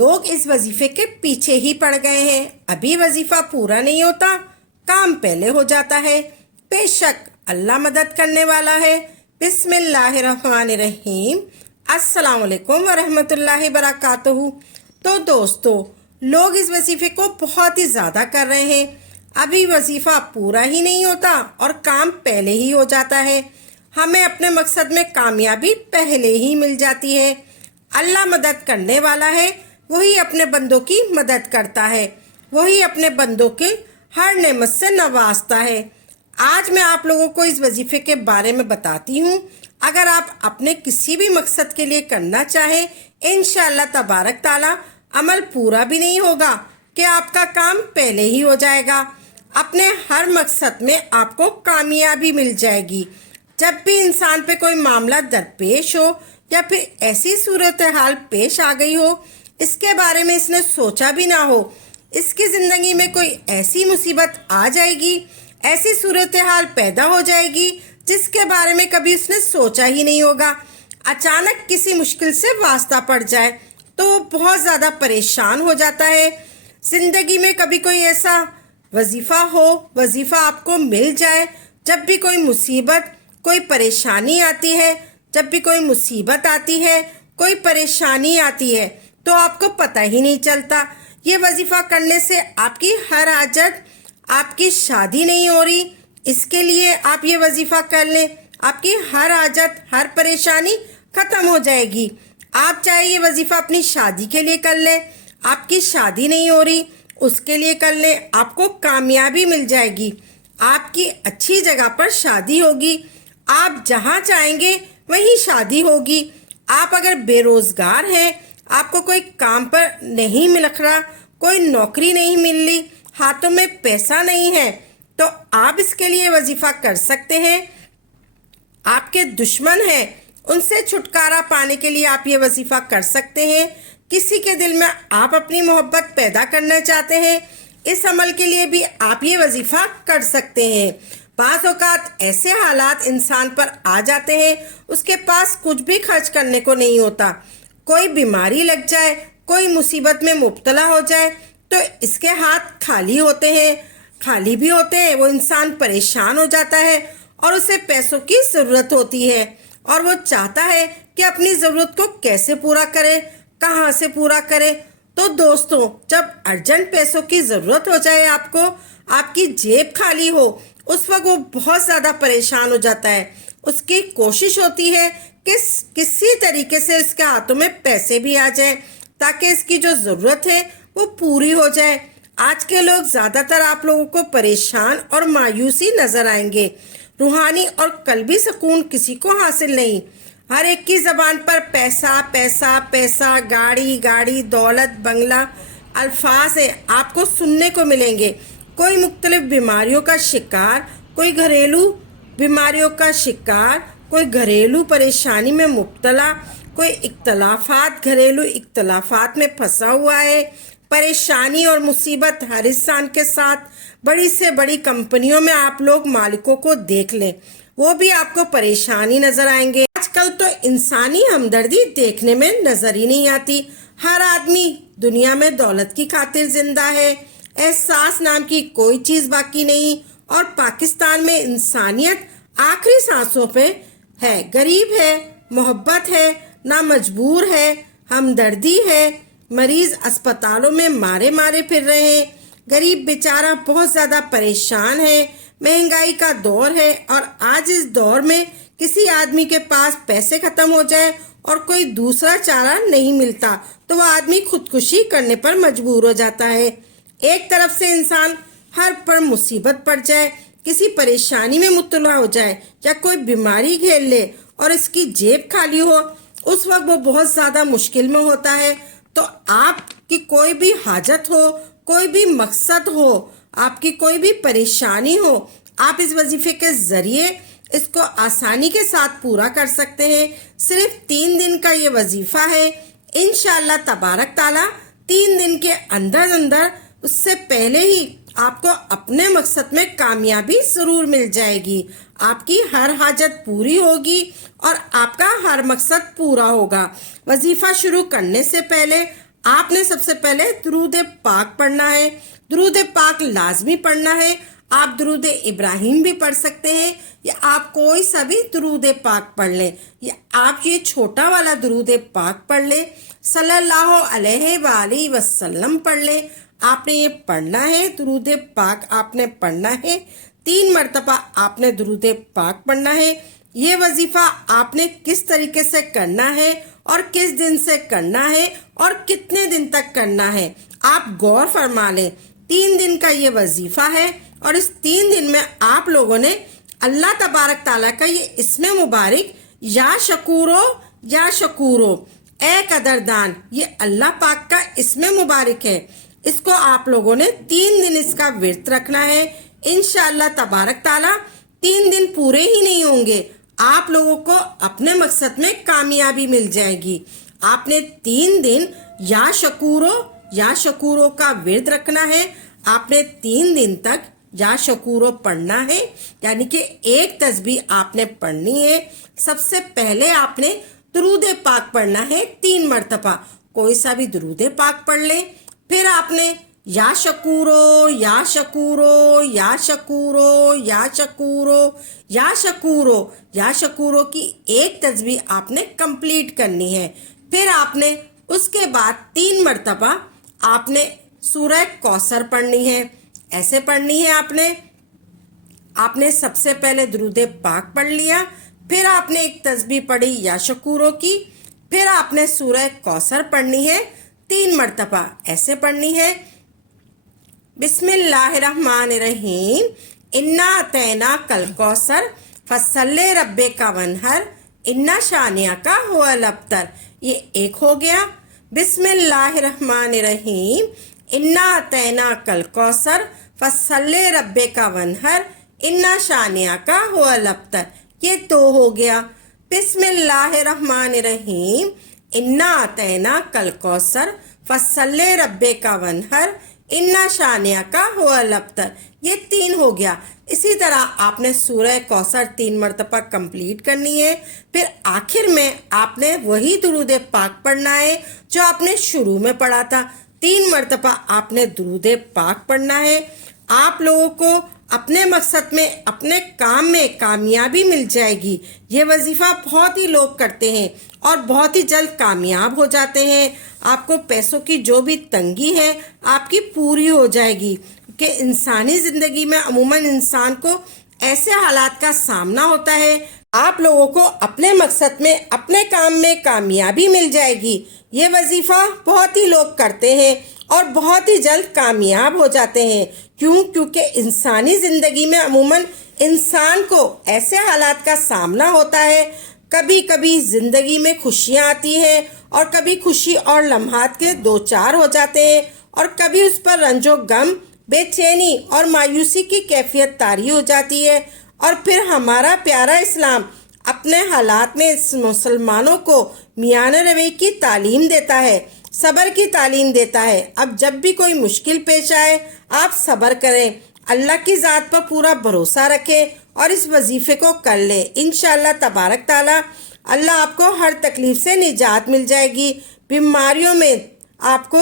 लोग इस वजीफे के पीछे ही पड़ गए हैं। अभी वजीफा पूरा नहीं होता, काम पहले हो जाता है। बेशक अल्लाह मदद करने वाला है। बिस्मिल्लाहिर्रहमानिर्रहीम। अस्सलाम वालेकुम वरहमतुल्लाहि बरकातहू। तो दोस्तों, लोग इस वजीफे को बहुत ही ज़्यादा कर रहे हैं। अभी वजीफा पूरा ही नहीं होता और काम पहले ही हो जाता है। हमें अपने मकसद में कामयाबी पहले ही मिल जाती है। अल्लाह मदद करने वाला है, वही अपने बंदों की मदद करता है, वही अपने बंदों के हर नेमत से नवाजता है। आज मैं आप लोगों को इस वजीफे के बारे में बताती हूँ। अगर आप अपने किसी भी मकसद के लिए करना चाहें, इंशाअल्लाह तबारक ताला अमल पूरा भी नहीं होगा कि आपका काम पहले ही हो जाएगा। अपने हर मकसद में आपको कामयाबी मिल जाएगी। जब भी इंसान पे कोई मामला दरपेश हो या फिर ऐसी सूरत हाल पेश आ गई हो, इसके बारे में इसने सोचा भी ना हो, इसकी ज़िंदगी में कोई ऐसी मुसीबत आ जाएगी, ऐसी सूरत हाल पैदा हो जाएगी जिसके बारे में कभी उसने सोचा ही नहीं होगा। अचानक किसी मुश्किल से वास्ता पड़ जाए तो बहुत ज़्यादा परेशान हो जाता है। ज़िंदगी में कभी कोई ऐसा वजीफ़ा हो, वजीफ़ा आपको मिल जाए, जब भी कोई मुसीबत, कोई परेशानी आती है, जब भी कोई मुसीबत आती है, कोई परेशानी आती है, तो आपको पता ही नहीं चलता। ये वजीफ़ा करने से आपकी हर हाजत, आपकी शादी नहीं हो रही, इसके लिए आप ये वजीफ़ा कर लें, आपकी हर हाजत, हर परेशानी ख़त्म हो जाएगी। आप चाहे ये वजीफ़ा अपनी शादी के लिए कर लें, आपकी शादी नहीं हो रही, उसके लिए कर लें, आपको कामयाबी मिल जाएगी। आपकी अच्छी जगह पर शादी होगी, आप जहाँ चाहेंगे वहीं शादी होगी। आप अगर बेरोज़गार हैं, आपको कोई काम पर नहीं मिल रहा, कोई नौकरी नहीं मिल रही, हाथों में पैसा नहीं है, तो आप इसके लिए वजीफ़ा कर सकते हैं। आपके दुश्मन हैं, उनसे छुटकारा पाने के लिए आप ये वजीफ़ा कर सकते हैं। किसी के दिल में आप अपनी मोहब्बत पैदा करना चाहते हैं, इस अमल के लिए भी आप ये वजीफ़ा कर सकते हैं। बाज़ औक़ात ऐसे हालात इंसान पर आ जाते हैं, उसके पास कुछ भी खर्च करने को नहीं होता। कोई बीमारी लग जाए, कोई मुसीबत में मुब्तला हो जाए, तो इसके हाथ खाली होते हैं, खाली भी होते हैं। वो इंसान परेशान हो जाता है और उसे पैसों की ज़रूरत होती है और वो चाहता है कि अपनी ज़रूरत को कैसे पूरा करे, कहाँ से पूरा करे। तो दोस्तों, जब अर्जेंट पैसों की ज़रूरत हो जाए, आपको, आपकी जेब खाली हो, उस वक्त वो बहुत ज़्यादा परेशान हो जाता है। उसकी कोशिश होती है कि किसी तरीके से इसके हाथों में पैसे भी आ जाए ताकि इसकी जो ज़रूरत है वो पूरी हो जाए। आज के लोग ज़्यादातर आप लोगों को परेशान और मायूसी नज़र आएंगे। रूहानी और कल्बी सुकून किसी को हासिल नहीं। हर एक की ज़बान पर पैसा पैसा पैसा, गाड़ी गाड़ी, दौलत, बंगला अल्फाज है, आपको सुनने को मिलेंगे। कोई मुख्तलिफ बीमारियों का शिकार, कोई घरेलू बीमारियों का शिकार, कोई घरेलू परेशानी में मुब्तला, कोई इख्तलाफात, घरेलू इख्तलाफात में फंसा हुआ है। परेशानी और मुसीबत हर इंसान के साथ। बड़ी से बड़ी कंपनियों में आप लोग मालिकों को देख लें, वो भी आपको परेशानी नज़र आएंगे। आजकल तो इंसानी हमदर्दी देखने में नज़र ही नहीं आती। हर आदमी दुनिया में दौलत की खातिर जिंदा है, एहसास नाम की कोई चीज़ बाकी नहीं। और पाकिस्तान में इंसानियत आखिरी सांसों पे है। गरीब है, मोहब्बत है, ना मजबूर है, हमदर्दी है। मरीज अस्पतालों में मारे मारे फिर रहे हैं। गरीब बेचारा बहुत ज़्यादा परेशान है। महंगाई का दौर है और आज इस दौर में किसी आदमी के पास पैसे ख़त्म हो जाए और कोई दूसरा चारा नहीं मिलता तो वह आदमी खुदकुशी करने पर मजबूर हो जाता है। एक तरफ से इंसान हर पर मुसीबत पड़ जाए, किसी परेशानी में मुब्तला हो जाए या कोई बीमारी घेर ले और इसकी जेब खाली हो, उस वक्त वो बहुत ज़्यादा मुश्किल में होता है। तो आपकी कोई भी हाजत हो, कोई भी मकसद हो, आपकी कोई भी परेशानी हो, आप इस वजीफे के ज़रिए इसको आसानी के साथ पूरा कर सकते हैं। सिर्फ 3 दिन का ये वजीफ़ा है। इंशाअल्लाह तबारक ताला 3 दिन के अंदर अंदर, उससे पहले ही आपको अपने मकसद में कामयाबी ज़रूर मिल जाएगी। आपकी हर हाजत पूरी होगी और आपका हर मकसद पूरा होगा। वजीफ़ा शुरू करने से पहले آپ نے سب سے پہلے درود پاک پڑھنا ہے. درود پاک لازمی پڑھنا ہے. آپ درود ابراہیم بھی پڑھ سکتے ہیں یا آپ کوئی سا بھی درود پاک پڑھ لیں, یا آپ یہ چھوٹا والا درود پاک پڑھ لیں, صلی اللہ علیہ وآلہ وسلم پڑھ لیں. آپ نے یہ پڑھنا ہے. درود پاک آپ نے پڑھنا ہے. 3 مرتبہ آپ نے درود پاک پڑھنا ہے. یہ وظیفہ آپ نے کس طریقے سے کرنا ہے اور کس دن سے کرنا ہے اور کتنے دن تک کرنا ہے, آپ غور فرما لیں. 3 دن کا یہ وظیفہ ہے اور اس 3 دن میں آپ لوگوں نے اللہ تبارک تعالیٰ کا یہ اسم مبارک یا شکورو اے قدردان, یہ اللہ پاک کا اسم مبارک ہے. اس کو آپ لوگوں نے 3 دن اس کا ورت رکھنا ہے. انشاءاللہ تبارک تعالیٰ 3 دن پورے ہی نہیں ہوں گے, آپ لوگوں کو اپنے مقصد میں کامیابی مل جائے گی. آپ نے 3 دن یا شکورو کا ورد رکھنا ہے. آپ نے 3 دن تک یا شکورو پڑھنا ہے, یعنی کہ ایک تسبیح آپ نے پڑھنی ہے. سب سے پہلے آپ نے درود پاک پڑھنا ہے 3 مرتبہ. کوئی سا بھی درود پاک پڑھ لیں. پھر آپ نے یا شکورو کی ایک تسبیح آپ نے کمپلیٹ کرنی ہے. پھر آپ نے اس کے بعد 3 مرتبہ آپ نے سورہ کوثر پڑھنی ہے. ایسے پڑھنی ہے آپ نے سب سے پہلے درود پاک پڑھ لیا, پھر آپ نے ایک تسبیح پڑھی یا شکورو کی, پھر آپ نے سورہ کوثر پڑھنی ہے 3 مرتبہ. ایسے پڑھنی ہے بسم اللہ الرحمن الرحیم انا اعطیناک الکوثر فصلی ربک وانحر ان شانئک هو الابتر. یہ ایک ہو گیا. بسم اللہ الرحمن الرحیم انا اعطیناک الکوثر فصلی ربک وانحر ان شانئک هو الابتر. یہ 2 ہو گیا. بسم اللہ الرحمن الرحیم انا اعطیناک الکوثر فصلی ربک وانحر ان شانئک هو الابتر. یہ 3 ہو گیا. اسی طرح آپ نے سورہ کوثر 3 مرتبہ کمپلیٹ کرنی ہے. پھر آخر میں آپ نے وہی درود پاک پڑھنا ہے جو آپ نے شروع میں پڑھا تھا. 3 مرتبہ آپ نے درود پاک پڑھنا ہے. آپ لوگوں کو اپنے مقصد میں اپنے کام میں کامیابی مل جائے گی. یہ وظیفہ بہت ہی لوگ کرتے ہیں اور بہت ہی جلد کامیاب ہو جاتے ہیں. آپ کو پیسوں کی جو بھی تنگی ہے آپ کی پوری ہو جائے گی, کہ انسانی زندگی میں عموماً انسان کو ایسے حالات کا سامنا ہوتا ہے. آپ لوگوں کو اپنے مقصد میں اپنے کام میں کامیابی مل جائے گی. یہ وظیفہ بہت ہی لوگ کرتے ہیں اور بہت ہی جلد کامیاب ہو جاتے ہیں. کیونکہ انسانی زندگی میں عموماً انسان کو ایسے حالات کا سامنا ہوتا ہے. کبھی کبھی زندگی میں خوشیاں آتی ہیں اور کبھی خوشی اور لمحات کے 2-4 ہو جاتے ہیں, اور کبھی اس پر رنج و غم, بے چینی اور مایوسی کی کیفیت طاری ہو جاتی ہے. اور پھر ہمارا پیارا اسلام اپنے حالات میں مسلمانوں کو میانہ روی کی تعلیم دیتا ہے, صبر کی تعلیم دیتا ہے. اب جب بھی کوئی مشکل پیش آئے آپ صبر کریں, اللہ کی ذات پر پورا بھروسہ رکھیں اور اس وظیفے کو کر لیں. انشاءاللہ تبارک تعالیٰ اللہ آپ کو ہر تکلیف سے نجات مل جائے گی. بیماریوں میں آپ کو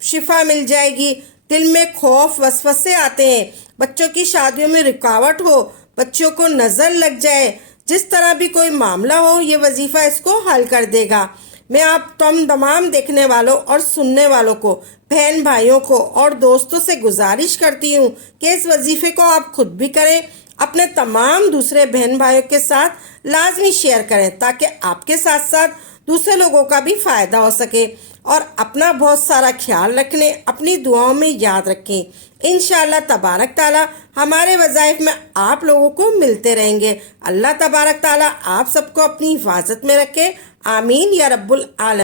شفا مل جائے گی. دل میں خوف وسوسے آتے ہیں, بچوں کی شادیوں میں رکاوٹ ہو, بچوں کو نظر لگ جائے, جس طرح بھی کوئی معاملہ ہو یہ وظیفہ اس کو حل کر دے گا. میں آپ تمام دیکھنے والوں اور سننے والوں کو, بہن بھائیوں کو اور دوستوں سے گزارش کرتی ہوں کہ اس وظیفے کو آپ خود بھی کریں, اپنے تمام دوسرے بہن بھائیوں کے ساتھ لازمی شیئر کریں تاکہ آپ کے ساتھ ساتھ دوسرے لوگوں کا بھی فائدہ ہو سکے. اور اپنا بہت سارا خیال رکھنے, اپنی دعاؤں میں یاد رکھیں. انشاءاللہ تبارک تعالیٰ ہمارے وظائف میں آپ لوگوں کو ملتے رہیں گے. اللہ تبارک تعالیٰ آپ سب کو اپنی حفاظت میں رکھے. آمین یا رب العالمین.